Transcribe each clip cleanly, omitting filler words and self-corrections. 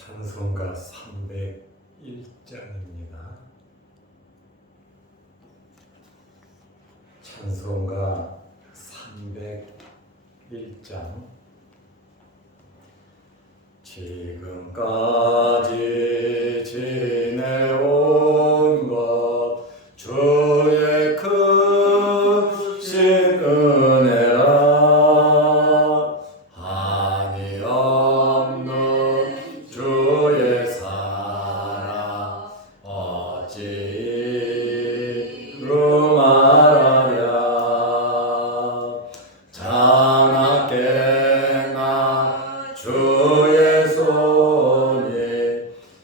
찬송가 301장입니다. 찬송가 301장. 지금까지 지내온 것 주의 크신 은혜라. 한이 없는 주의 사랑 어찌 이루 말하랴. 자나깨나 주의 손이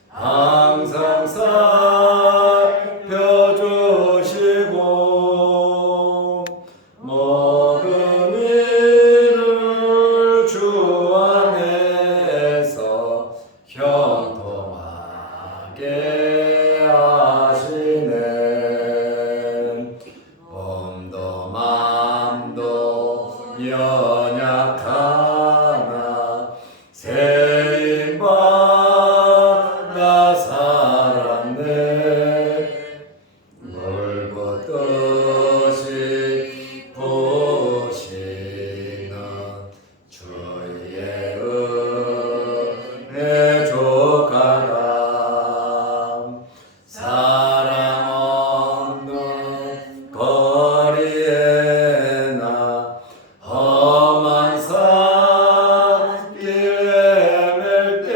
항상 살펴주시고 모든 일을 주 안에서 형통하게 하시네. 몸도 맘도 연약하나 세임받아 살았네. 멀고 뜻이 부으시는 주의 은혜 족하다. 사랑 없는 거리에나 험한 산길 헤맬 때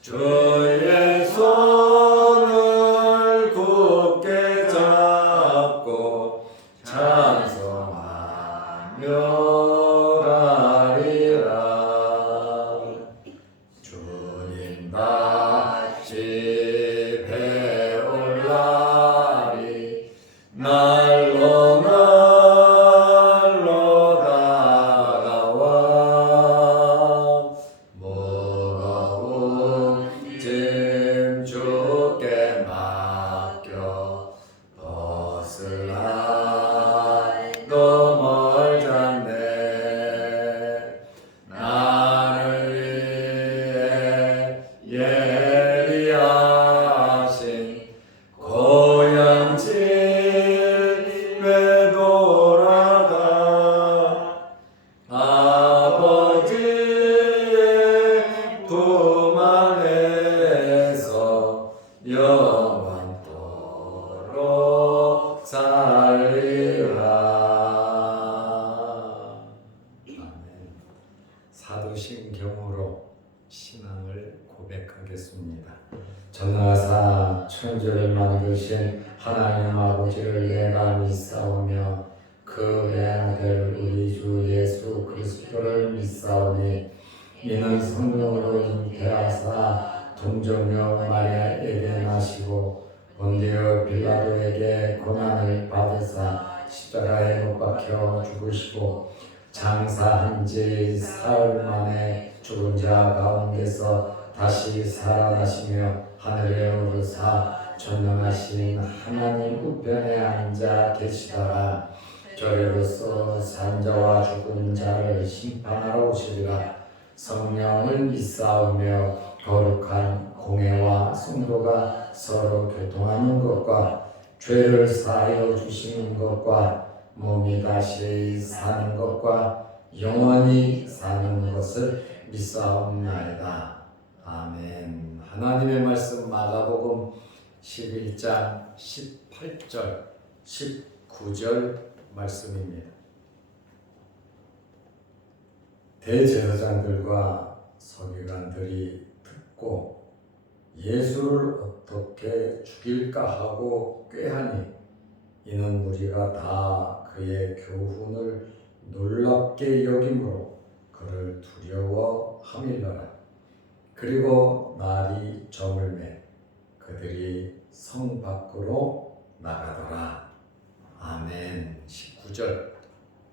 주의 손을 굳게 잡고 찬송하며 가리라. 주님 다시 배울 날이 날로 날로 다가와. 무거운 짐 주께 맡겨 벗을 날도 멀잖네. 나를 위해 예비하신 고향 집에 돌아가 아버지의 품 안에서 영원토록 살리라. 아멘. 사도신경으로 신앙을 고백하겠습니다. 전하사 천지를 만드신 하나님 아버지를 내가 믿사오며 그 외아들 우리 주 예수 그리스도를 믿사오니 이는 성령으로 잉태하사 동정녀 마리아에게 나시고 본디오 빌라도에게 고난을 받으사 십자가에 못 박혀 죽으시고 장사한 지 사흘 만에 죽은 자 가운데서 다시 살아나시며 하늘에 오르사 전능하신 하나님 우편에 앉아 계시다가 저리로서 산 자와 죽은 자를 심판하러 오시리라. 성령을 믿사오며 거룩한 공회와 성도가 서로 교통하는 것과 죄를 사하여 주시는 것과 몸이 다시 사는 것과 영원히 사는 것을 믿사옵나이다. 아멘. 하나님의 말씀 마가복음 11장 18절 19절 말씀입니다. 대제사장들과 서기관들이 듣고 예수를 어떻게 죽일까 하고 꾀하니 이는 무리가 다 그의 교훈을 놀랍게 여김으로 그를 두려워함일러라. 그리고 날이 저물매 그들이 성 밖으로 나가더라. 아멘. 19절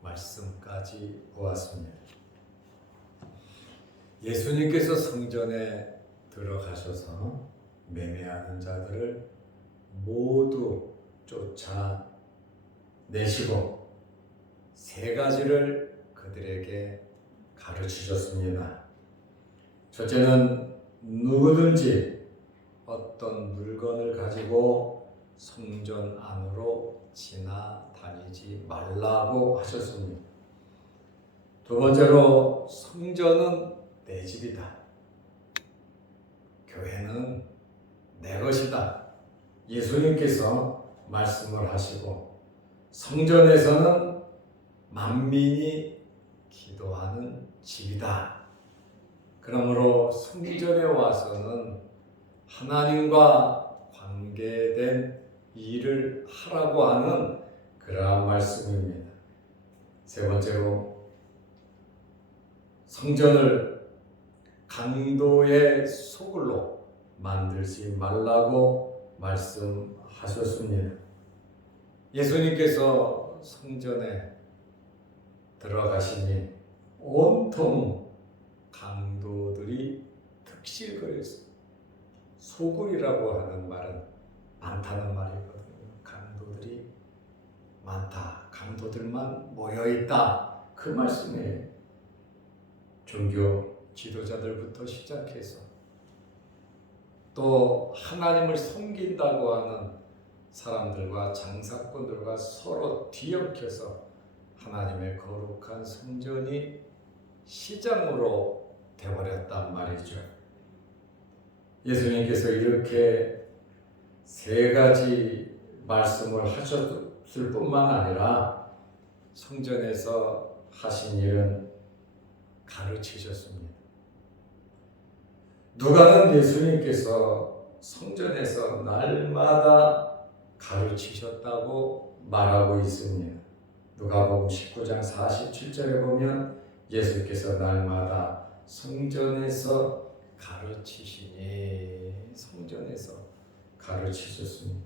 말씀까지 보았습니다. 예수님께서 성전에 들어가셔서 매매하는 자들을 모두 쫓아내시고 세 가지를 그들에게 가르치셨습니다. 첫째는 누구든지 어떤 물건을 가지고 성전 안으로 지나다니지 말라고 하셨습니다. 두 번째로 성전은 내 집이다. 교회는 내 것이다. 예수님께서 말씀을 하시고 성전에서는 만민이 기도하는 집이다. 그러므로 성전에 와서는 하나님과 관계된 일을 하라고 하는 그러한 말씀입니다. 세 번째로 성전을 강도의 소굴로 만들지 말라고 말씀하셨습니다. 예수님께서 성전에 들어가시니 온통 강도들이 득실거렸어요. 소굴이라고 하는 말은 많다는 말이거든요. 강도들이 많다. 강도들만 모여있다. 그 말씀이에요. 종교 지도자들부터 시작해서 또 하나님을 섬긴다고 하는 사람들과 장사꾼들과 서로 뒤엉켜서 하나님의 거룩한 성전이 시장으로 되어버렸단 말이죠. 예수님께서 이렇게 세 가지 말씀을 하셨을 뿐만 아니라 성전에서 하신 일은 가르치셨습니다. 누가는 예수님께서 성전에서 날마다 가르치셨다고 말하고 있습니다. 누가복음 19장 47절에 보면 예수께서 날마다 성전에서 가르치시니 성전에서 가르치셨습니다.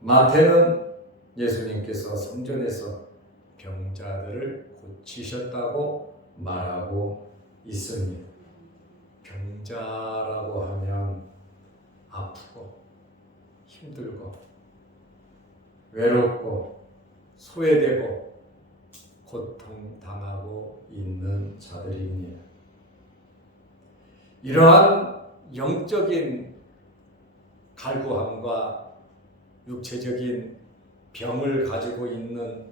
마태는 예수님께서 성전에서 병자들을 고치셨다고 말하고 있습니다. 병자라고 하면 아프고 힘들고 외롭고 소외되고 고통당하고 있는 자들입니다. 이러한 영적인 갈구함과 육체적인 병을 가지고 있는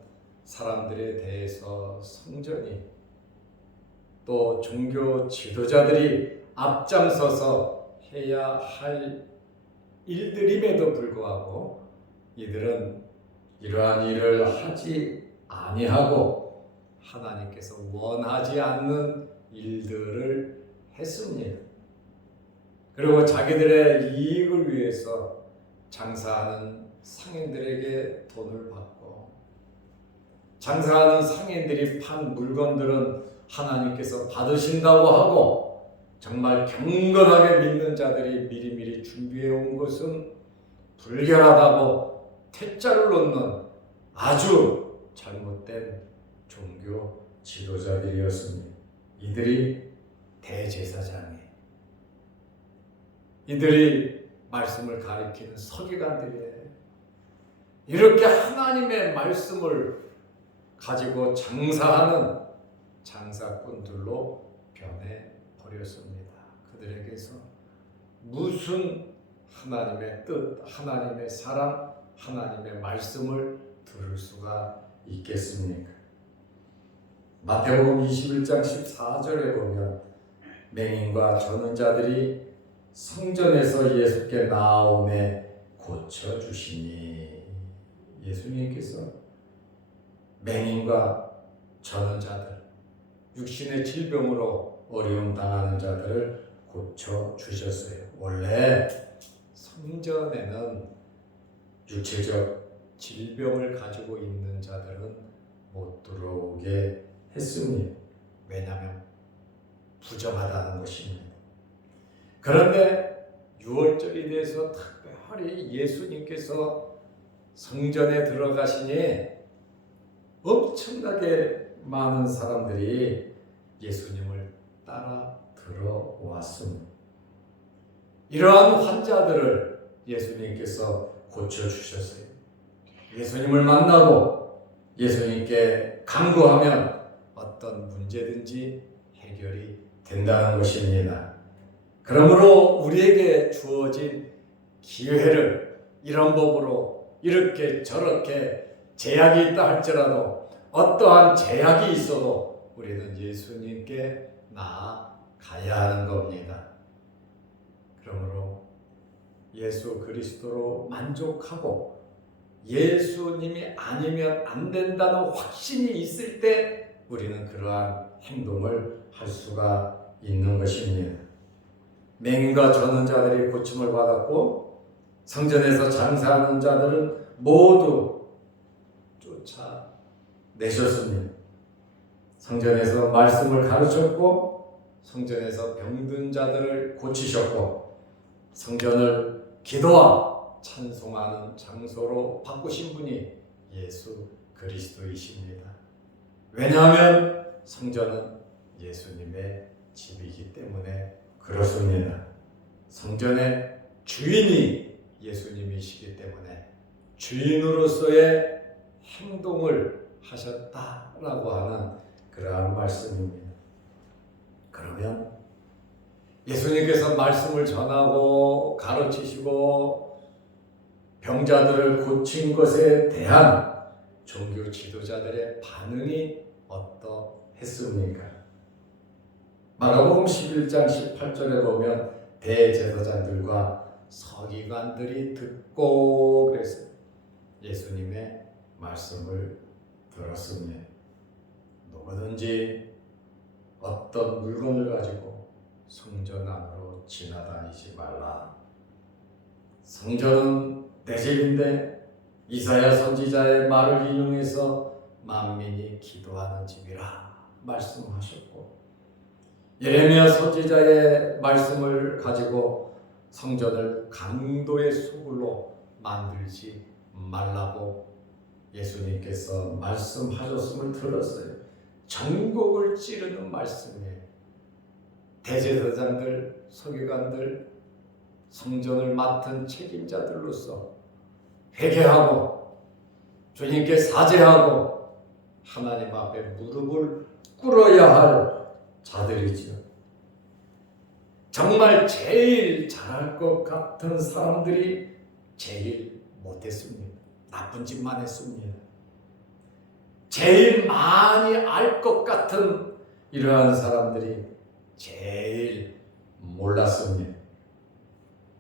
사람들에 대해서 성전이 또 종교 지도자들이 앞장서서 해야 할 일들임에도 불구하고 이들은 이러한 일을 하지 아니하고 하나님께서 원하지 않는 일들을 했습니다. 그리고 자기들의 이익을 위해서 장사하는 상인들에게 돈을 받고 장사하는 상인들이 판 물건들은 하나님께서 받으신다고 하고 정말 경건하게 믿는 자들이 미리미리 준비해 온 것은 불결하다고 퇴짜를 놓는 아주 잘못된 종교 지도자들이었습니다. 이들이 대제사장이에요. 이들이 말씀을 가리키는 서기관들이에요. 이렇게 하나님의 말씀을 가지고 장사하는 장사꾼들로 변해버렸습니다. 그들에게서 무슨 하나님의 뜻, 하나님의 사랑, 하나님의 말씀을 들을 수가 있겠습니까? 마태복음 21장 14절에 보면 맹인과 저는 자들이 성전에서 예수께 나오매 고쳐주시니 예수님께서 맹인과 저는 자들, 육신의 질병으로 어려움 당하는 자들을 고쳐주셨어요. 원래 성전에는 육체적 질병을 가지고 있는 자들은 못 들어오게 했습니다. 왜냐하면 부정하다는 것입니다. 그런데 6월절이 돼서 특별히 예수님께서 성전에 들어가시니 엄청나게 많은 사람들이 예수님을 따라 들어왔습니다. 이러한 환자들을 예수님께서 고쳐주셨어요. 예수님을 만나고 예수님께 간구하면 어떤 문제든지 해결이 된다는 것입니다. 그러므로 우리에게 주어진 기회를 이런 법으로 이렇게 저렇게 제약이 있다 할지라도 어떠한 제약이 있어도 우리는 예수님께 나아가야 하는 겁니다. 그러므로 예수 그리스도로 만족하고 예수님이 아니면 안 된다는 확신이 있을 때 우리는 그러한 행동을 할 수가 있는 것입니다. 맹인과 저는 자들이 고침을 받았고 성전에서 장사하는 자들은 모두 쫓아내셨습니다. 성전에서 말씀을 가르쳤고 성전에서 병든 자들을 고치셨고 성전을 기도와 찬송하는 장소로 바꾸신 분이 예수 그리스도이십니다. 왜냐하면 성전은 예수님의 집이기 때문에 그렇습니다. 성전의 주인이 예수님이시기 때문에 주인으로서의 행동을 하셨다라고 하는 그러한 말씀입니다. 그러면 예수님께서 말씀을 전하고 가르치시고 병자들을 고친 것에 대한 종교 지도자들의 반응이 어떠했습니까? 마가복음 11장 18절에 보면 대제사장들과 서기관들이 듣고 그랬어요. 예수님의 말씀을 들었습니다. 누구든지 어떤 물건을 가지고 성전 안으로 지나다니지 말라. 성전은 내 집인데 이사야 선지자의 말을 인용해서 만민이 기도하는 집이라 말씀하셨고 예레미야 선지자의 말씀을 가지고 성전을 강도의 소굴로 만들지 말라고 예수님께서 말씀하셨음을 들었어요. 전곡을 찌르는 말씀이에요. 대제사장들, 서기관들, 성전을 맡은 책임자들로서 회개하고 주님께 사죄하고 하나님 앞에 무릎을 꿇어야 할 자들이지요. 정말 제일 잘할 것 같은 사람들이 제일 못했습니다. 나쁜 짓만 했습니다. 제일 많이 알 것 같은 이러한 사람들이 제일 몰랐습니다.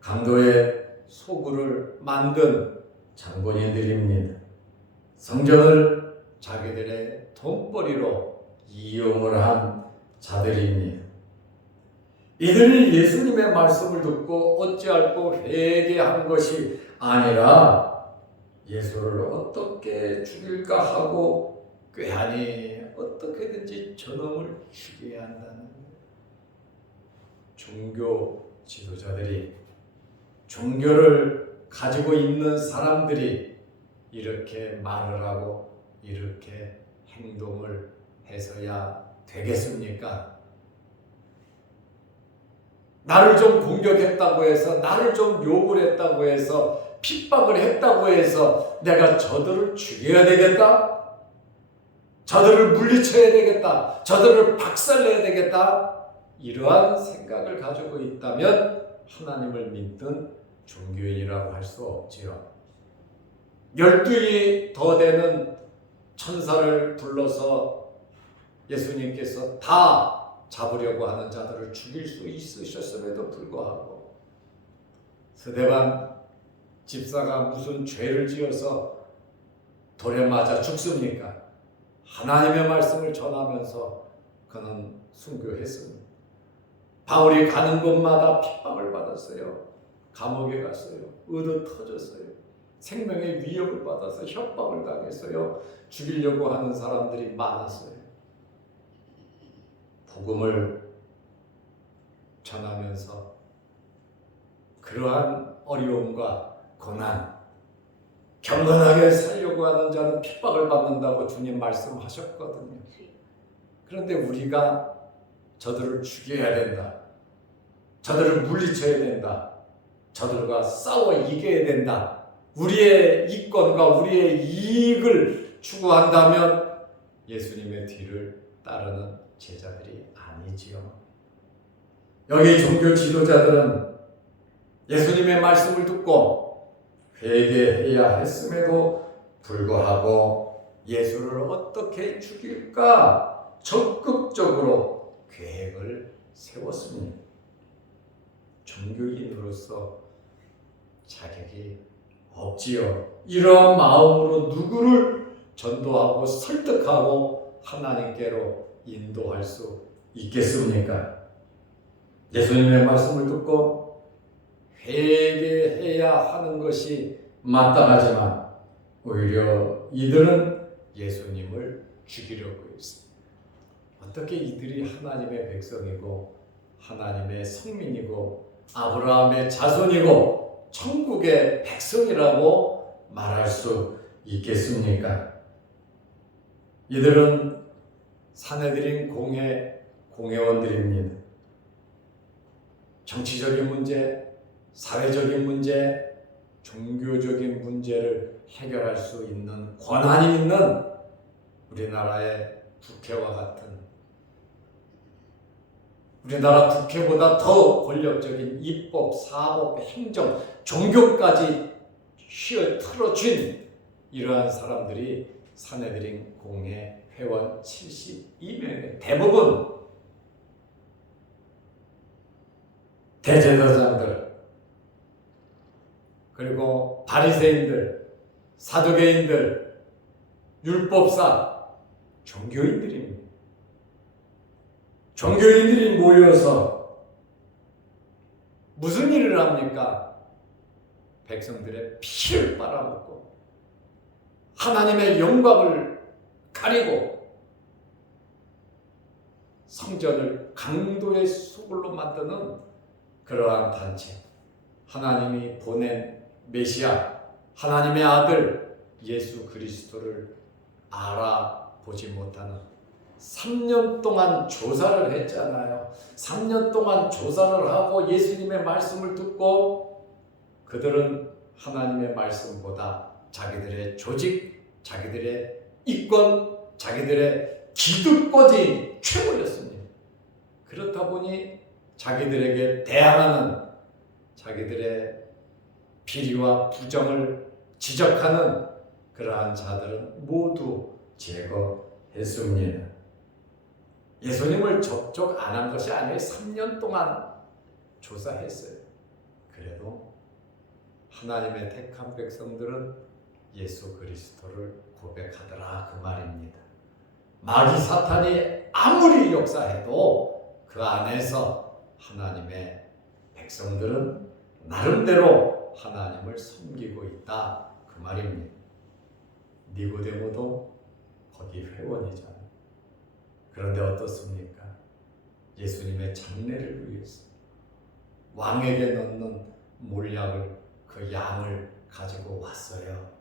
강도의 소굴을 만든 장본인들입니다. 성전을 자기들의 돈벌이로 이용을 한 자들입니다. 이들이 예수님의 말씀을 듣고 어찌할꼬 회개한 것이 아니라 예수를 어떻게 죽일까 하고 꾀하니 어떻게든지 저놈을 죽여야 한다는 거예요. 종교 지도자들이 종교를 가지고 있는 사람들이 이렇게 말을 하고 이렇게 행동을 해서야 되겠습니까? 나를 좀 공격했다고 해서 나를 좀 욕을 했다고 해서 핍박을 했다고 해서 내가 저들을 죽여야 되겠다? 저들을 물리쳐야 되겠다? 저들을 박살내야 되겠다? 이러한 생각을 가지고 있다면 하나님을 믿는 종교인이라고 할 수 없지요. 12이 더 되는 천사를 불러서 예수님께서 다 잡으려고 하는 자들을 죽일 수 있으셨음에도 불구하고 스데반 집사가 무슨 죄를 지어서 돌에 맞아 죽습니까? 하나님의 말씀을 전하면서 그는 순교했습니다. 바울이 가는 곳마다 핍박을 받았어요. 감옥에 갔어요. 의도 터졌어요. 생명의 위협을 받아서 협박을 당했어요. 죽이려고 하는 사람들이 많았어요. 복음을 전하면서 그러한 어려움과 고난, 경건하게 살려고 하는 자는 핍박을 받는다고 주님 말씀하셨거든요. 그런데 우리가 저들을 죽여야 된다. 저들을 물리쳐야 된다. 저들과 싸워 이겨야 된다. 우리의 이권과 우리의 이익을 추구한다면 예수님의 뒤를 따르는 제자들이 아니지요. 여기 종교 지도자들은 예수님의 말씀을 듣고 회개해야 했음에도 불구하고 예수를 어떻게 죽일까 적극적으로 계획을 세웠습니다. 종교인으로서 자격이 없지요. 이러한 마음으로 누구를 전도하고 설득하고 하나님께로 인도할 수 있겠습니까? 예수님의 말씀을 듣고 회개해야 하는 것이 마땅하지만 오히려 이들은 예수님을 죽이려고 했습니다. 어떻게 이들이 하나님의 백성이고 하나님의 성민이고 아브라함의 자손이고 천국의 백성이라고 말할 수 있겠습니까? 이들은 사내들인 공회원들입니다. 정치적인 문제, 사회적인 문제, 종교적인 문제를 해결할 수 있는 권한이 있는 우리나라의 국회와 같은, 우리나라 국회보다 더 권력적인 입법, 사법, 행정, 종교까지 휘어 틀어쥔 이러한 사람들이 사내들인 공회 회원 72명의 대부분 대제사장들, 그리고 바리새인들, 사두개인들, 율법사, 종교인들입니다. 종교인들이 모여서 무슨 일을 합니까? 백성들의 피를 빨아먹고 하나님의 영광을 가리고 성전을 강도의 수굴로 만드는 그러한 단체, 하나님이 보낸 메시아, 하나님의 아들 예수 그리스도를 알아보지 못하는 3년 동안 조사를 했잖아요. 3년 동안 조사를 하고 예수님의 말씀을 듣고 그들은 하나님의 말씀보다 자기들의 조직, 자기들의 이권, 자기들의 기득권이 최고였습니다. 그렇다 보니 자기들에게 대항하는, 자기들의 비리와 부정을 지적하는 그러한 자들은 모두 제거했습니다. 예수님을 접촉 안 한 것이 아니에요. 3년 동안 조사했어요. 그래도 하나님의 택한 백성들은 예수 그리스도를 고백하더라 그 말입니다. 마귀 사탄이 아무리 역사해도 그 안에서 하나님의 백성들은 나름대로 하나님을 섬기고 있다 그 말입니다. 니고데모도 거기 회원이잖아요. 그런데 어떻습니까? 예수님의 장례를 위해서 왕에게 넣는 몰약을, 그 양을 가지고 왔어요.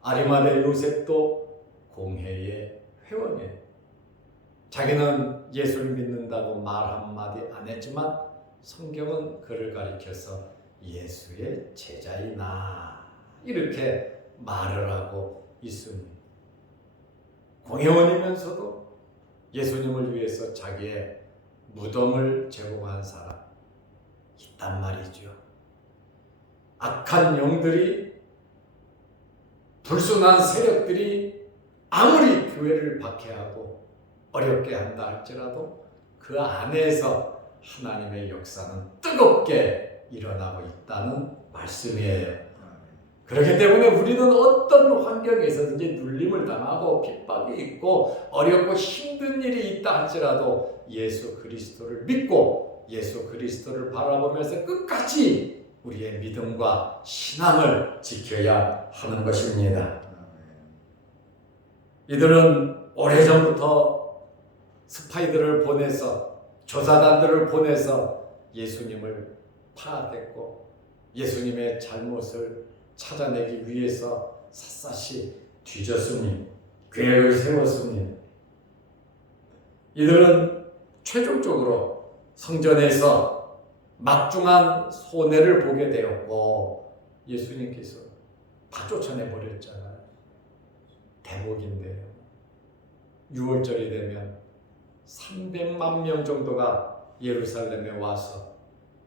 아리마대 요셉도 공회의 회원이에요. 자기는 예수를 믿는다고 말 한마디 안 했지만 성경은 그를 가리켜서 예수의 제자이나 이렇게 말을 하고 있습니다. 공회원이면서도 예수님을 위해서 자기의 무덤을 제공한 사람 있단 말이죠. 악한 영들이, 불순한 세력들이 아무리 교회를 박해하고 어렵게 한다 할지라도 그 안에서 하나님의 역사는 뜨겁게 일어나고 있다는 말씀이에요. 그렇기 때문에 우리는 어떤 환경에서든지 눌림을 당하고 핍박이 있고 어렵고 힘든 일이 있다 할지라도 예수 그리스도를 믿고 예수 그리스도를 바라보면서 끝까지 우리의 믿음과 신앙을 지켜야 하는 것입니다. 이들은 오래전부터 스파이들을 보내서, 조사단들을 보내서 예수님을 파악했고 예수님의 잘못을 찾아내기 위해서 샅샅이 뒤졌습니다. 계획을 세웠습니다. 이들은 최종적으로 성전에서 막중한 손해를 보게 되었고 예수님께서 다 쫓아내버렸잖아요. 대목인데요. 6월절이 되면 300만 명 정도가 예루살렘에 와서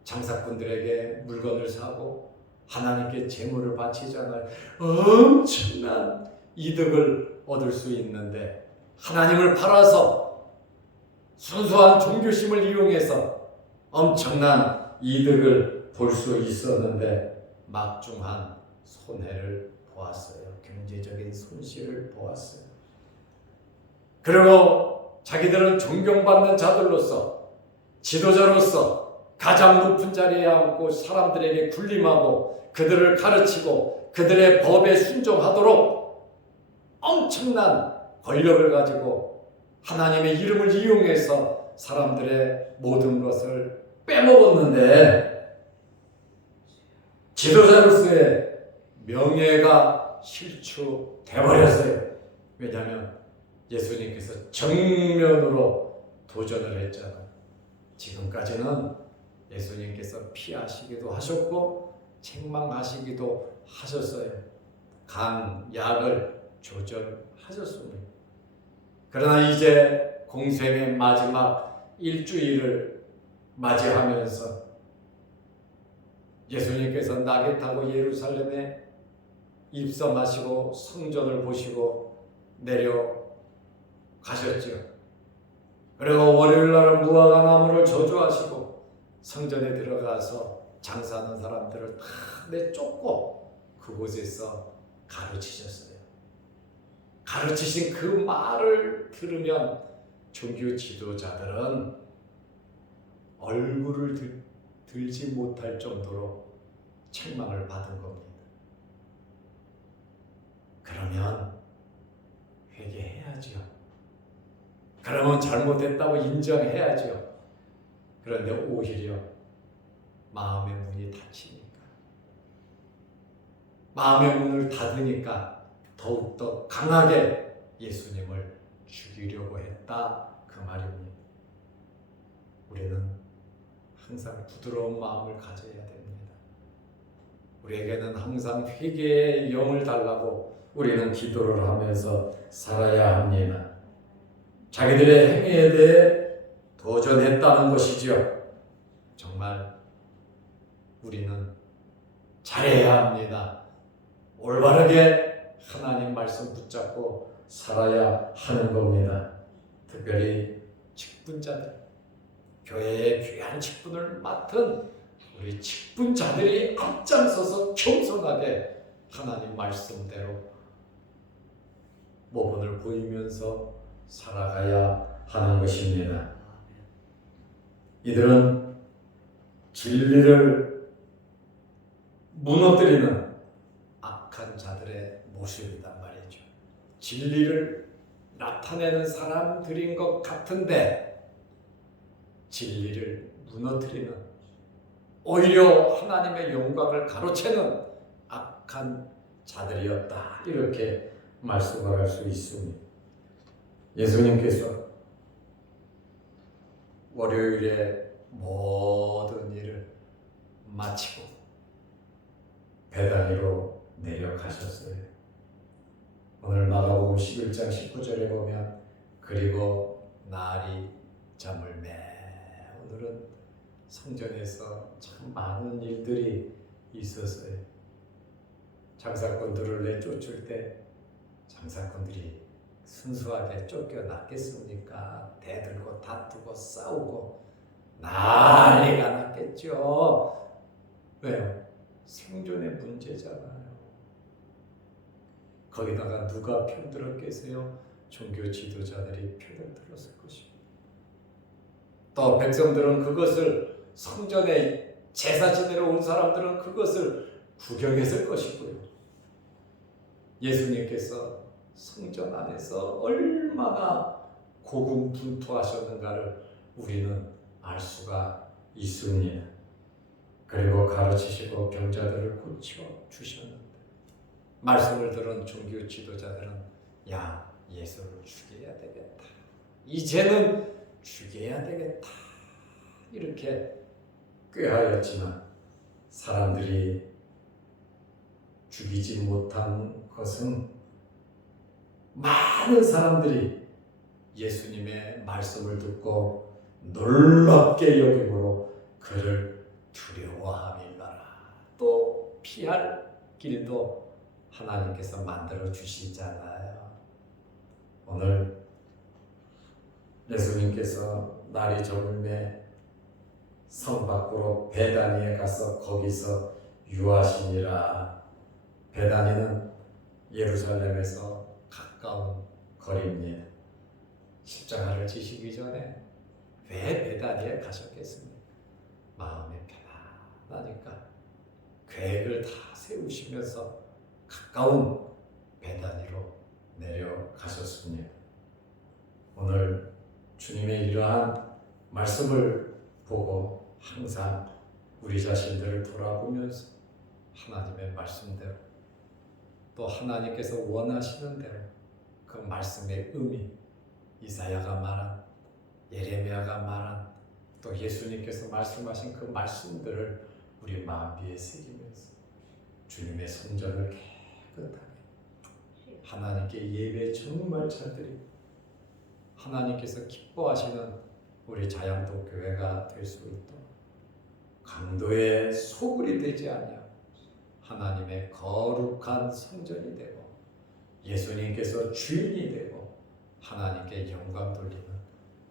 장사꾼들에게 물건을 사고 하나님께 제물을 바치잖아요. 엄청난 이득을 얻을 수 있는데 하나님을 팔아서 순수한 종교심을 이용해서 엄청난 이득을 볼 수 있었는데 막중한 손해를 보았어요. 경제적인 손실을 보았어요. 그리고 자기들은 존경받는 자들로서 지도자로서 가장 높은 자리에 앉고 사람들에게 군림하고 그들을 가르치고 그들의 법에 순종하도록 엄청난 권력을 가지고 하나님의 이름을 이용해서 사람들의 모든 것을 빼먹었는데 지도자로서의 명예가 실추돼버렸어요. 왜냐하면 예수님께서 정면으로 도전을 했잖아요. 지금까지는 예수님께서 피하시기도 하셨고 책망하시기도 하셨어요. 간, 약을 조절하셨습니다. 그러나 이제 공생의 마지막 일주일을 맞이하면서 예수님께서 낙에 타고 예루살렘에 입성하시고 성전을 보시고 내려가셨죠. 그리고 월요일 날은 무화과 나무를 저주하시고 성전에 들어가서 장사하는 사람들을 다 내쫓고 그곳에서 가르치셨어요. 가르치신 그 말을 들으면 종교 지도자들은 얼굴을 들지 못할 정도로 책망을 받은 겁니다. 그러면 회개해야죠. 그러면 잘못했다고 인정해야죠. 그런데 오히려 마음의 문이 닫히니까, 마음의 문을 닫으니까 더욱더 강하게 예수님을 죽이려고 했다, 그 말입니다. 우리는 항상 부드러운 마음을 가져야 됩니다. 우리에게는 항상 회개의 영을 달라고 우리는 기도를 하면서 살아야 합니다. 자기들의 행위에 대해 도전했다는 것이죠. 정말 우리는 잘해야 합니다. 올바르게 하나님 말씀 붙잡고 살아야 하는 겁니다. 특별히 직분자들, 교회의 귀한 직분을 맡은 우리 직분자들이 앞장서서 겸손하게 하나님 말씀대로 모범을 보이면서 살아가야 하는 것입니다. 이들은 진리를 무너뜨리는 악한 자들의 모습이란 말이죠. 진리를 나타내는 사람들인 것 같은데 진리를 무너뜨리는, 오히려 하나님의 영광을 가로채는 악한 자들이었다, 이렇게 말씀을 할 수 있습니다. 예수님께서 월요일에 모든 일을 마치고 베다니로 내려가셨어요. 오늘 마가복음 11장 19절에 보면 그리고 날이 잠을 오늘은 성전에서 참 많은 일들이 있었어요. 장사꾼들을 내쫓을 때 장사꾼들이 순수하게 쫓겨났겠습니까? 대들고 다투고 싸우고 난리가 났겠죠. 왜요? 생존의 문제잖아요. 거기다가 누가 편들었겠어요? 종교 지도자들이 편들었을 것입니다. 또 백성들은 그것을, 성전에 제사 지내러 온 사람들은 그것을 구경했을 것이고요. 예수님께서 성전 안에서 얼마나 고군분투하셨는가를 우리는 알 수가 있습니다. 그리고 가르치시고 병자들을 고쳐 주셨는데 말씀을 들은 종교 지도자들은 야, 예수를 죽여야 되겠다, 이제는 죽여야 되겠다, 이렇게 꾀하였지만 사람들이 죽이지 못한 것은 많은 사람들이 예수님의 말씀을 듣고 놀랍게 여김으로 그를 두려워함일러라. 또 피할 길도 하나님께서 만들어 주시잖아요. 오늘 예수님께서 날이 저물매 성 밖으로 베다니에 가서 거기서 유하시니라. 베다니는 예루살렘에서 가까운 거리입니다. 십자가를 지시기 전에 왜 베다니에 가셨겠습니까? 마음이 편안하니까 계획을 다 세우시면서 가까운 베다니로 내려가셨습니다. 오늘 주님의 이러한 말씀을 보고 항상 우리 자신들을 돌아보면서 하나님의 말씀대로 또 하나님께서 원하시는 대로 그 말씀의 의미, 이사야가 말한, 예레미야가 말한, 또 예수님께서 말씀하신 그 말씀들을 우리 마음비에 새기면서 주님의 성전을 깨끗하게 하나님께 예배 정말 잘 드리고 하나님께서 기뻐하시는 우리 자양도 교회가 될 수 있도록 강도의 소굴이 되지 아니하고 하나님의 거룩한 성전이 되고 예수님께서 주인이 되고 하나님께 영광 돌리는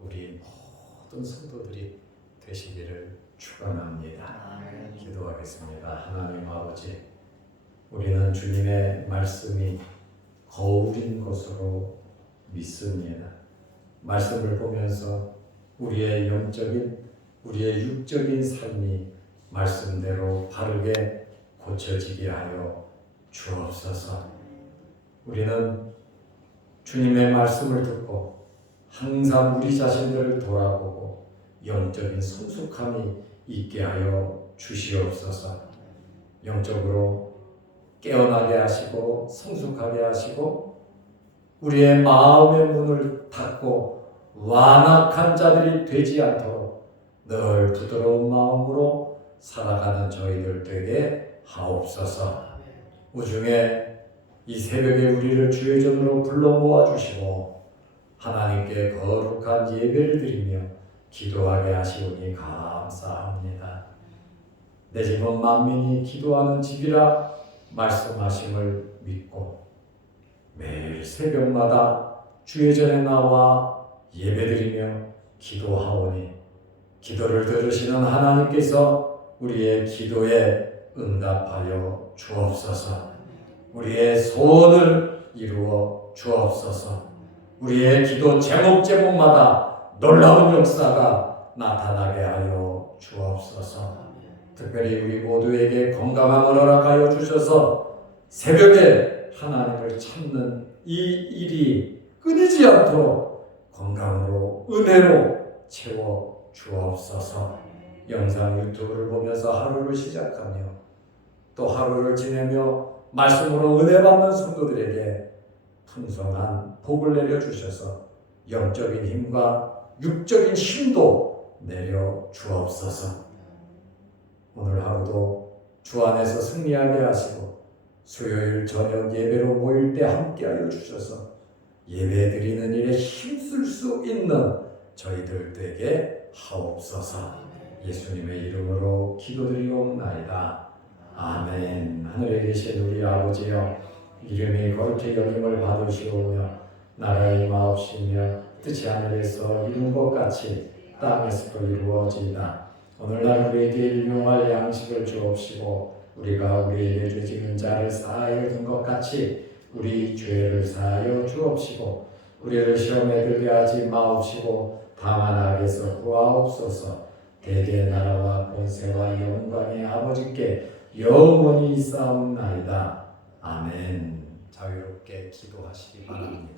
우리 모든 성도들이 되시기를 축원합니다. 기도하겠습니다. 하나님 아버지, 우리는 주님의 말씀이 거울인 것으로 믿습니다. 말씀을 보면서 우리의 영적인, 우리의 육적인 삶이 말씀대로 바르게 고쳐지게 하여 주옵소서. 우리는 주님의 말씀을 듣고 항상 우리 자신들을 돌아보고 영적인 성숙함이 있게 하여 주시옵소서. 영적으로 깨어나게 하시고 성숙하게 하시고 우리의 마음의 문을 닫고 완악한 자들이 되지 않도록 늘 부드러운 마음으로 살아가는 저희들 되게 하옵소서. 우중에 이 새벽에 우리를 주의 전으로 불러 모아주시고 하나님께 거룩한 예배를 드리며 기도하게 하시오니 감사합니다. 내 집은 만민이 기도하는 집이라 말씀하심을 믿고 매일 새벽마다 주의 전에 나와 예배드리며 기도하오니 기도를 들으시는 하나님께서 우리의 기도에 응답하여 주옵소서. 우리의 소원을 이루어 주옵소서. 우리의 기도 제목마다 놀라운 역사가 나타나게 하여 주옵소서. 특별히 우리 모두에게 건강함을 허락하여 주셔서 새벽에 하나님을 찾는 이 일이 끊이지 않도록 건강으로 은혜로 채워 주옵소서. 영상 유튜브를 보면서 하루를 시작하며 또 하루를 지내며 말씀으로 은혜 받는 성도들에게 풍성한 복을 내려 주셔서 영적인 힘과 육적인 힘도 내려 주옵소서. 오늘 하루도 주 안에서 승리하게 하시고 수요일 저녁 예배로 모일 때 함께하여 주셔서 예배 드리는 일에 힘쓸 수 있는 저희들 되게 하옵소서. 예수님의 이름으로 기도드리옵나이다. 아멘. 하늘에 계신 우리 아버지여, 이름이 거룩히 여김을 받으시오며 나라의 임하옵시며 뜻이 하늘에서 이룬 것 같이 땅에서도 이루어지이다. 오늘날 우리에게 일용할 양식을 주옵시고 우리가 우리에게 죄 지은 자를 사하여 준 것 같이 우리 죄를 사하여 주옵시고 우리를 시험에 들게 하지 마옵시고 다만 악에서 구하옵소서. 대개 나라와 권세와 영광의 아버지께 영원히 있사옵나이다. 아멘. 자유롭게 기도하시기 바랍니다.